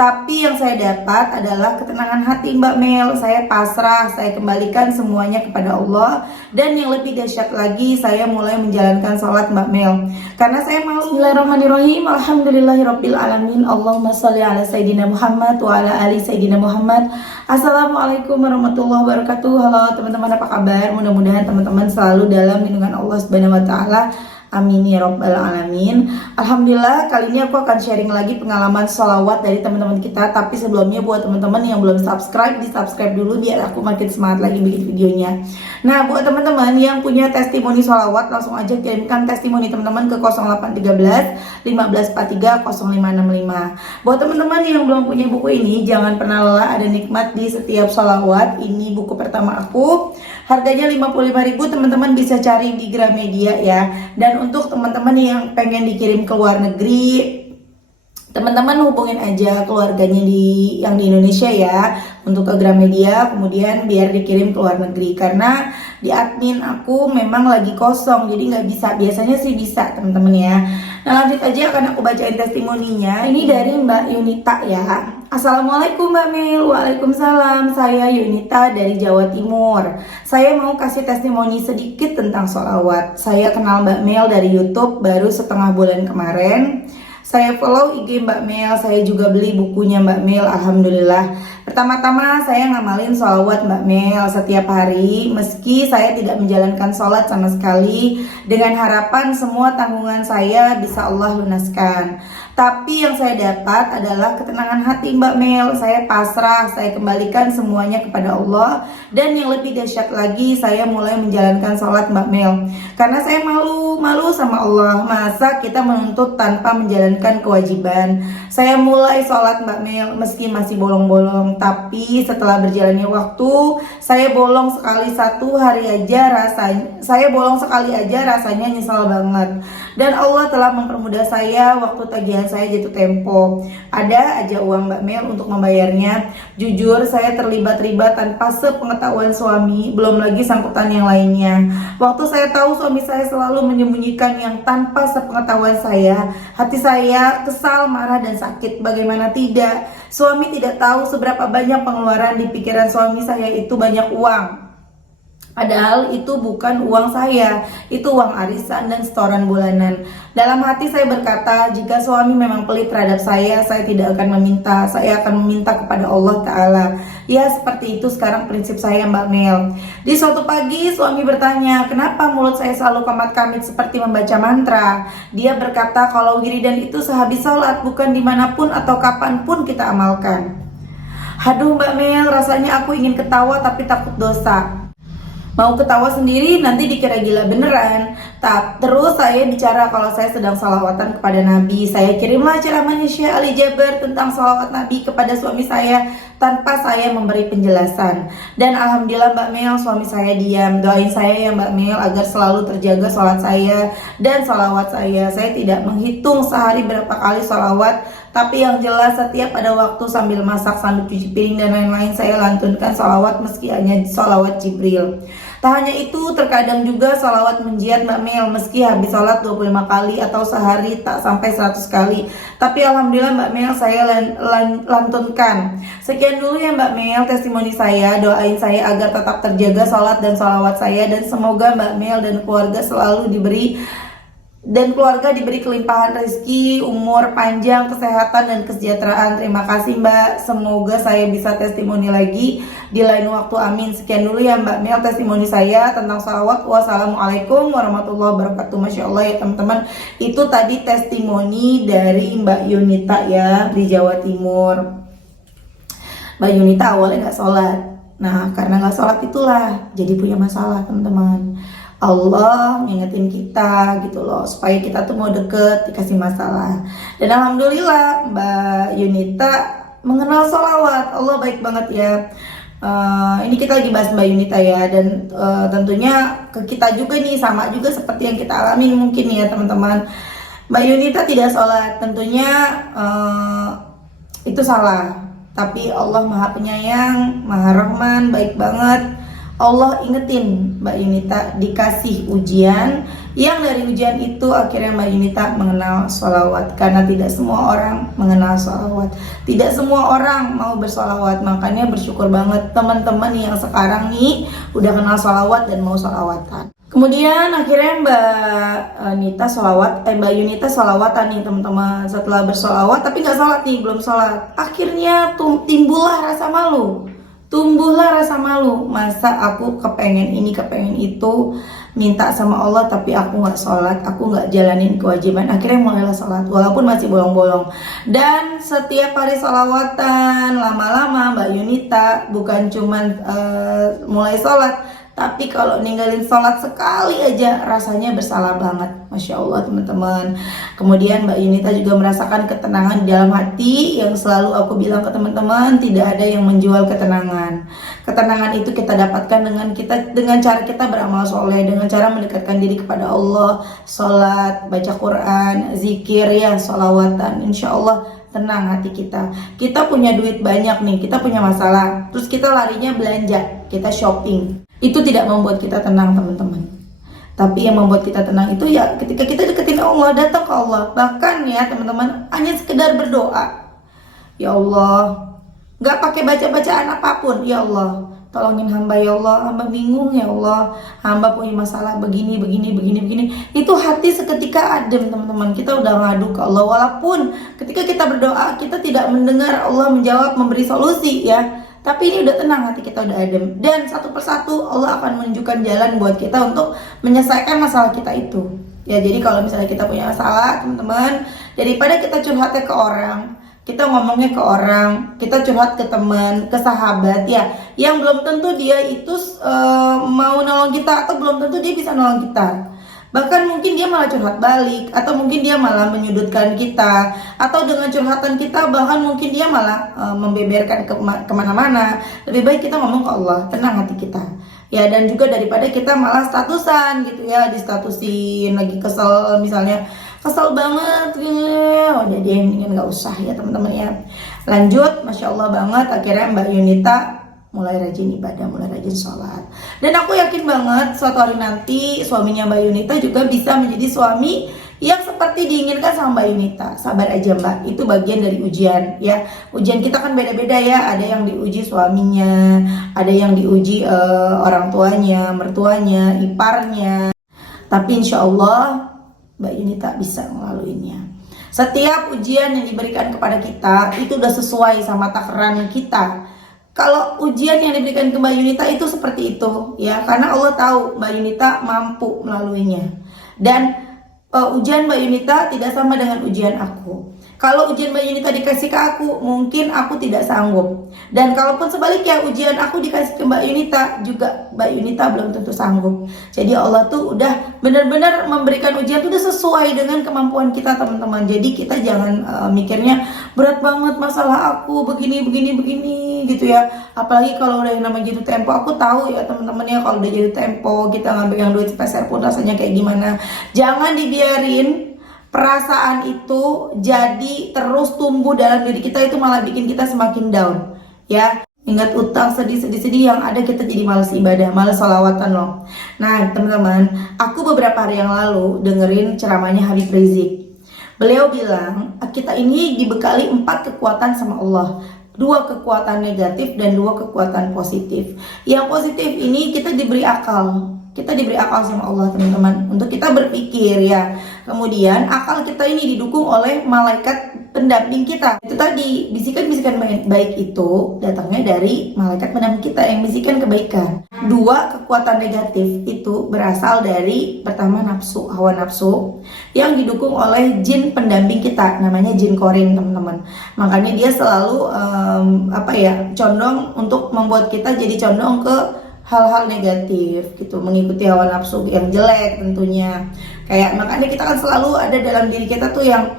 Tapi yang saya dapat adalah ketenangan hati Mbak Mel. Saya pasrah, saya kembalikan semuanya kepada Allah. Dan yang lebih dahsyat lagi, saya mulai menjalankan sholat Mbak Mel. Karena saya mau. Bismillahirrahmanirrahim. Alhamdulillahirabbil alamin. Allahumma sholli ala sayyidina Muhammad wa ala ali sayyidina Muhammad. Assalamualaikum warahmatullahi wabarakatuh. Halo teman-teman, apa kabar? Mudah-mudahan teman-teman selalu dalam lindungan Allah Subhanahu wa taala. Amin ya rabbal alamin. Alhamdulillah, kali ini aku akan sharing lagi pengalaman sholawat dari teman-teman kita. Tapi sebelumnya buat teman-teman yang belum subscribe, di subscribe dulu biar aku makin semangat lagi bikin videonya. Nah, buat teman-teman yang punya testimoni sholawat, langsung aja kirimkan testimoni teman-teman ke 0813 1543 0565. Buat teman-teman yang belum punya buku ini, jangan pernah lelah ada nikmat di setiap sholawat. Ini buku pertama aku, harganya 55.000, teman-teman bisa cari di Gramedia ya. Dan untuk teman-teman yang pengen dikirim ke luar negeri, teman-teman hubungin aja keluarganya yang di Indonesia ya, untuk ke Gramedia, kemudian biar dikirim ke luar negeri. Karena di admin aku memang lagi kosong, jadi nggak bisa. Biasanya sih bisa teman-teman ya. Nah, lanjut aja akan aku bacain testimoninya. Ini dari Mbak Yunita ya. Assalamualaikum Mbak Mel. Waalaikumsalam. Saya Yunita dari Jawa Timur. Saya mau kasih testimoni sedikit tentang sholawat. Saya kenal Mbak Mel dari YouTube baru setengah bulan kemarin. Saya follow IG Mbak Mel, saya juga beli bukunya Mbak Mel, alhamdulillah. Pertama-tama saya ngamalin sholawat Mbak Mel setiap hari, meski saya tidak menjalankan sholat sama sekali, dengan harapan semua tanggungan saya bisa Allah lunaskan. Tapi yang saya dapat adalah ketenangan hati Mbak Mel. Saya pasrah, saya kembalikan semuanya kepada Allah. Dan yang lebih dahsyat lagi, saya mulai menjalankan sholat Mbak Mel. Karena saya malu sama Allah. Masa kita menuntut tanpa menjalankan kewajiban. Saya mulai sholat Mbak Mel meski masih bolong-bolong. Tapi setelah berjalannya waktu, saya bolong sekali aja rasanya nyesal banget. Dan Allah telah mempermudah saya waktu tagihan saya jatuh tempo. Ada aja uang Mbak Mel untuk membayarnya. Jujur saya terlibat-libat tanpa sepengetahuan suami, belum lagi sangkutan yang lainnya. Waktu saya tahu suami saya selalu menyembunyikan yang tanpa sepengetahuan saya, hati saya kesal, marah dan sakit. Bagaimana tidak? Suami tidak tahu seberapa banyak pengeluaran di pikiran suami saya itu banyak uang. Padahal itu bukan uang saya, itu uang arisan dan setoran bulanan. Dalam hati saya berkata, jika suami memang pelit terhadap saya tidak akan meminta, saya akan meminta kepada Allah Ta'ala. Ya, seperti itu sekarang prinsip saya Mbak Mel. Di suatu pagi suami bertanya, kenapa mulut saya selalu komat-kamit seperti membaca mantra? Dia berkata kalau wiridan itu sehabis sholat, bukan dimanapun atau kapanpun kita amalkan. Aduh Mbak Mel, rasanya aku ingin ketawa tapi takut dosa. Mau ketawa sendiri nanti dikira gila beneran. Terus saya bicara kalau saya sedang salawatan kepada Nabi. Saya kirimlah ceramahnya Syekh Ali Jaber tentang salawat Nabi kepada suami saya tanpa saya memberi penjelasan. Dan alhamdulillah Mbak Mel, suami saya diam. Doain saya ya Mbak Mel agar selalu terjaga sholat saya dan salawat saya. Saya tidak menghitung sehari berapa kali salawat, tapi yang jelas setiap ada waktu sambil masak, sambil cuci piring dan lain-lain, saya lantunkan salawat meski hanya salawat Jibril. Tak hanya itu, terkadang juga salawat menjiat Mbak Mel meski habis sholat 25 kali atau sehari tak sampai 100 kali. Tapi alhamdulillah Mbak Mel saya lantunkan. Sekian dulu ya Mbak Mel testimoni saya. Doain saya agar tetap terjaga sholat dan salawat saya, dan semoga Mbak Mel dan keluarga selalu diberi kelimpahan rezeki, umur panjang, kesehatan dan kesejahteraan. Terima kasih Mbak. Semoga saya bisa testimoni lagi di lain waktu. Amin. Sekian dulu ya Mbak Mel testimoni saya tentang salawat. Wassalamualaikum warahmatullahi wabarakatuh. Masya Allah ya teman-teman. Itu tadi testimoni dari Mbak Yunita ya di Jawa Timur. Mbak Yunita awalnya nggak sholat. Nah, karena nggak sholat itulah jadi punya masalah teman-teman. Allah ngingetin kita gitu loh, supaya kita tuh mau deket dikasih masalah. Dan alhamdulillah Mbak Yunita mengenal sholawat. Allah baik banget ya. Ini kita lagi bahas Mbak Yunita ya. Dan tentunya ke kita juga nih, sama juga seperti yang kita alami mungkin ya teman-teman. Mbak Yunita tidak sholat, tentunya itu salah. Tapi Allah Maha Penyayang, Maha Rahman, baik banget. Allah ingetin Mbak Yunita dikasih ujian, Yang dari ujian itu akhirnya Mbak Yunita mengenal sholawat, karena tidak semua orang mengenal sholawat, tidak semua orang mau bersholawat. Makanya bersyukur banget teman-teman yang sekarang nih udah kenal sholawat dan mau sholawatan. Kemudian akhirnya Mbak Yunita sholawatan nih teman-teman. Setelah bersolawat tapi nggak sholat nih, belum sholat. Akhirnya timbullah rasa malu. Tumbuhlah rasa malu, masa aku kepengen ini, kepengen itu, minta sama Allah tapi aku nggak sholat, aku nggak jalanin kewajiban. Akhirnya mulailah sholat, walaupun masih bolong-bolong. Dan setiap hari sholawatan, lama-lama Mbak Yunita bukan cuman mulai sholat, tapi kalau ninggalin sholat sekali aja rasanya bersalah banget. Masya Allah teman-teman. Kemudian Mbak Yunita juga merasakan ketenangan di dalam hati, yang selalu aku bilang ke teman-teman, tidak ada yang menjual ketenangan. Ketenangan itu kita dapatkan dengan cara kita beramal soleh, dengan cara mendekatkan diri kepada Allah, sholat, baca Quran, zikir ya, sholawatan. Insya Allah tenang hati kita. Kita punya duit banyak nih, kita punya masalah, terus kita larinya belanja, kita shopping. Itu tidak membuat kita tenang teman-teman. Tapi yang membuat kita tenang itu ya ketika kita deketin Allah, datang ke Allah. Bahkan ya teman-teman, hanya sekedar berdoa. Ya Allah, gak pakai baca-bacaan apapun. Ya Allah, tolongin hamba ya Allah, hamba bingung ya Allah, hamba punya masalah begini. Itu hati seketika adem teman-teman. Kita udah ngadu ke Allah. Walaupun ketika kita berdoa, kita tidak mendengar Allah menjawab, memberi solusi ya, tapi ini udah tenang, hati kita udah adem. Dan satu persatu Allah akan menunjukkan jalan buat kita untuk menyelesaikan masalah kita itu. Ya, jadi kalau misalnya kita punya masalah teman-teman, daripada kita curhatnya ke orang, kita ngomongnya ke orang, kita curhat ke teman, ke sahabat ya, yang belum tentu dia itu mau nolong kita, atau belum tentu dia bisa nolong kita. Bahkan mungkin dia malah curhat balik, atau mungkin dia malah menyudutkan kita, atau dengan curhatan kita bahkan mungkin dia malah membeberkan kemana-mana. Lebih baik kita ngomong ke Allah, tenang hati kita ya. Dan juga daripada kita malah statusan gitu ya, distatusin lagi kesel, misalnya kesel banget ya, udah deh mendingan gak usah ya teman-teman ya. Lanjut, Masya Allah banget, akhirnya Mbak Yunita mulai rajin ibadah, mulai rajin sholat. Dan aku yakin banget suatu hari nanti suaminya Mbak Yunita juga bisa menjadi suami yang seperti diinginkan sama Mbak Yunita. Sabar aja Mbak, itu bagian dari ujian ya. Ujian kita kan beda-beda ya, ada yang diuji suaminya, ada yang diuji orang tuanya, mertuanya, iparnya. Tapi insya Allah Mbak Yunita bisa melaluinya. Setiap ujian yang diberikan kepada kita itu udah sesuai sama takaran kita. Kalau ujian yang diberikan ke Mbak Yunita itu seperti itu ya, karena Allah tahu Mbak Yunita mampu melaluinya. Dan ujian Mbak Yunita tidak sama dengan ujian aku. Kalau ujian Mbak Yunita dikasih ke aku, mungkin aku tidak sanggup. Dan kalaupun sebaliknya ujian aku dikasih ke Mbak Yunita, juga Mbak Yunita belum tentu sanggup. Jadi Allah tuh udah benar-benar memberikan ujian tuh udah sesuai dengan kemampuan kita teman-teman. Jadi kita jangan mikirnya berat banget masalah aku begini gitu ya. Apalagi kalau udah yang namanya jatuh tempo, aku tahu ya teman-teman ya, kalau udah jatuh tempo kita ngambil yang duit sepeser pun rasanya kayak gimana. Jangan dibiarin perasaan itu jadi terus tumbuh dalam diri kita, itu malah bikin kita semakin down ya. Ingat utang, sedih yang ada kita jadi malas ibadah, malas sholawatan loh. Nah teman-teman, aku beberapa hari yang lalu dengerin ceramahnya Habib Rizik. Beliau bilang kita ini dibekali 4 kekuatan sama Allah, 2 kekuatan negatif dan 2 kekuatan positif. Yang positif ini kita diberi akal. Kita diberi akal sama Allah teman-teman, untuk kita berpikir ya. Kemudian akal kita ini didukung oleh malaikat pendamping kita. Itu tadi, bisikan-bisikan baik itu datangnya dari malaikat pendamping kita yang bisikan kebaikan. 2 kekuatan negatif itu berasal dari pertama nafsu, hawa nafsu, yang didukung oleh jin pendamping kita, namanya jin korin teman-teman. Makanya dia selalu condong untuk membuat kita jadi condong ke hal-hal negatif gitu, mengikuti hawa nafsu yang jelek tentunya. Kayak makanya kita kan selalu ada dalam diri kita tuh yang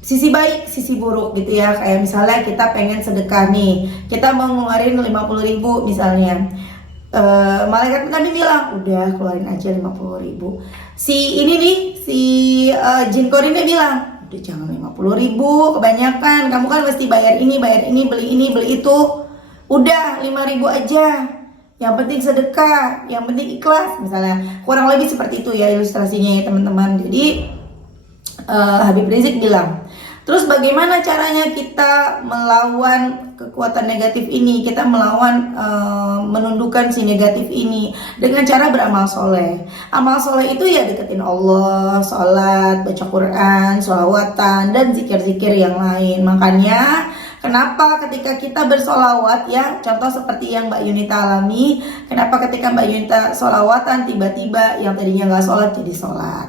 sisi baik, sisi buruk gitu ya. Kayak misalnya kita pengen sedekah nih, kita mau ngeluarin 50.000 misalnya. Malaikat pendamping bilang, udah keluarin aja 50.000. Si ini nih, si jin korinnya bilang, udah jangan 50.000, kebanyakan. Kamu kan mesti bayar ini, beli itu. Udah 5.000 aja. yang penting sedekah, yang penting ikhlas misalnya. Kurang lebih seperti itu ya ilustrasinya ya teman-teman. Jadi Habib Rizik bilang, terus bagaimana caranya kita melawan kekuatan negatif ini? Kita melawan menundukkan si negatif ini dengan cara beramal soleh. Amal soleh itu ya deketin Allah, sholat, baca Quran, sholawatan, dan zikir-zikir yang lain. Makanya kenapa ketika kita bersolawat ya, contoh seperti yang Mbak Yunita alami, kenapa ketika Mbak Yunita solawatan tiba-tiba yang tadinya nggak sholat jadi sholat.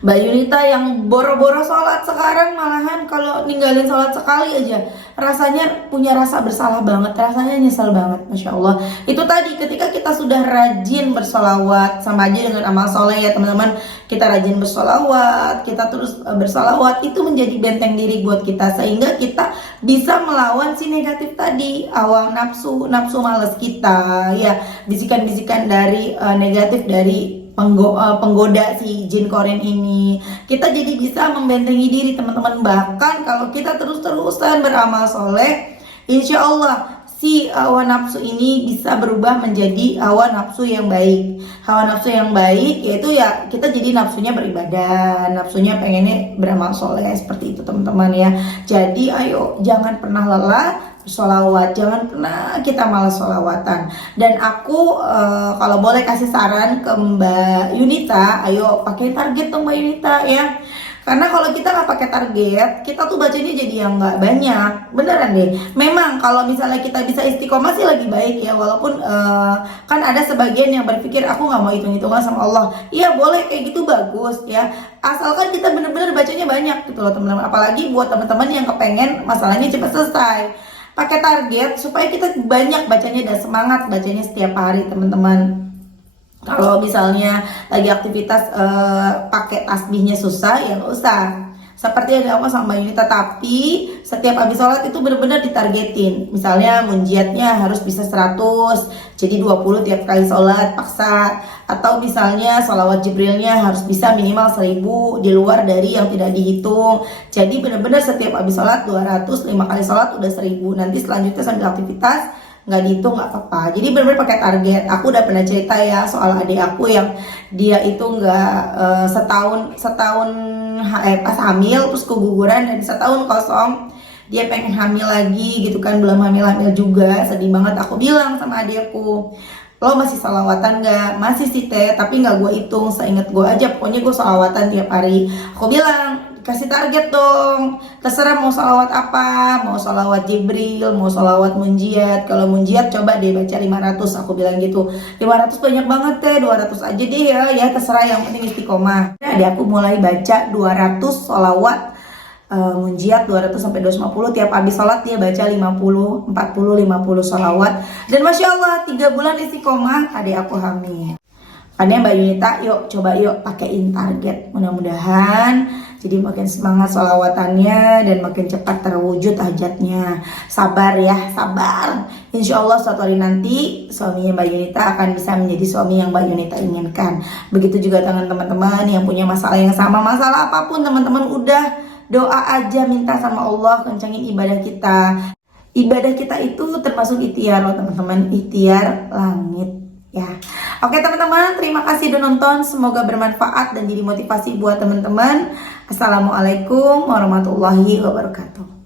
Mbak Yunita yang boro-boro sholat sekarang malahan kalau ninggalin sholat sekali aja rasanya punya rasa bersalah banget, rasanya nyesel banget. Masya Allah, itu tadi ketika kita sudah rajin bersolawat, sama aja dengan amal soleh ya teman-teman. Kita rajin bersolawat, kita terus bersolawat, itu menjadi benteng diri buat kita, sehingga kita bisa melawan si negatif tadi, awal nafsu males kita ya, bisikan-bisikan dari negatif dari penggoda si jin koren ini. Kita jadi bisa membentengi diri teman-teman. Bahkan kalau kita terus-terusan beramal soleh, insya Allah si hawa nafsu ini bisa berubah menjadi hawa nafsu yang baik. Hawa nafsu yang baik yaitu ya kita jadi nafsunya beribadah, nafsunya pengennya beramal soleh, seperti itu teman-teman ya. Jadi ayo jangan pernah lelah sholawat, jangan pernah kita malas sholawatan. Dan aku kalau boleh kasih saran ke Mbak Yunita, ayo pakai target dong Mbak Yunita ya. Karena kalau kita nggak pakai target, kita tuh bacanya jadi yang nggak banyak, beneran deh. Memang kalau misalnya kita bisa istiqomah sih lebih baik ya, walaupun kan ada sebagian yang berpikir aku nggak mau hitung-hitungan sama Allah. Iya boleh kayak gitu, bagus ya. Asalkan kita bener-bener bacanya banyak gitu loh teman-teman. Apalagi buat teman-teman yang kepengen masalahnya cepat selesai. Pakai target supaya kita banyak bacanya dan semangat bacanya setiap hari teman-teman. Kalau misalnya lagi aktivitas pakai tasbihnya susah ya nggak usah. Seperti yang dilakukan sama Mbak Yunita, tapi setiap habis sholat itu benar-benar ditargetin. Misalnya munjiatnya harus bisa 100, jadi 20 tiap kali sholat paksa. Atau misalnya sholawat Jibrilnya harus bisa minimal 1000 di luar dari yang tidak dihitung. Jadi benar-benar setiap habis sholat 200, 5 kali sholat udah 1000. Nanti selanjutnya sambil aktivitas nggak dihitung nggak apa-apa. Jadi benar-benar pakai target. Aku udah pernah cerita ya soal adik aku yang dia itu nggak setahun pas hamil terus keguguran, dan setahun kosong dia pengen hamil lagi gitu kan, belum hamil juga, sedih banget. Aku bilang sama adikku, lo masih salawatan gak? Masih sih teh, tapi gak gue hitung, seinget gue aja pokoknya gue salawatan tiap hari. Aku bilang kasih target dong, terserah mau salawat apa, mau salawat Jibril, mau salawat munjiat. Kalau munjiat coba deh baca 500, aku bilang gitu. 500 banyak banget teh, 200 aja deh ya terserah, yang penting istiqomah. Nah, aku mulai baca 200 salawat munjiat 200 sampai 250, tiap habis sholat dia baca 50, 40, 50 sholawat. Dan Masya Allah 3 bulan istiqomah adik aku hamil. Makanya Mbak Yunita coba yuk pakein target, mudah-mudahan jadi makin semangat sholawatannya dan makin cepat terwujud hajatnya. Sabar ya, sabar. Insya Allah suatu hari nanti suaminya Mbak Yunita akan bisa menjadi suami yang Mbak Yunita inginkan. Begitu juga dengan teman-teman yang punya masalah yang sama, masalah apapun teman-teman, udah doa aja, minta sama Allah, kencangin ibadah kita. Ibadah kita itu termasuk ikhtiar loh teman-teman, ikhtiar langit ya. Oke teman-teman, terima kasih udah nonton, semoga bermanfaat dan jadi motivasi buat teman-teman. Assalamualaikum warahmatullahi wabarakatuh.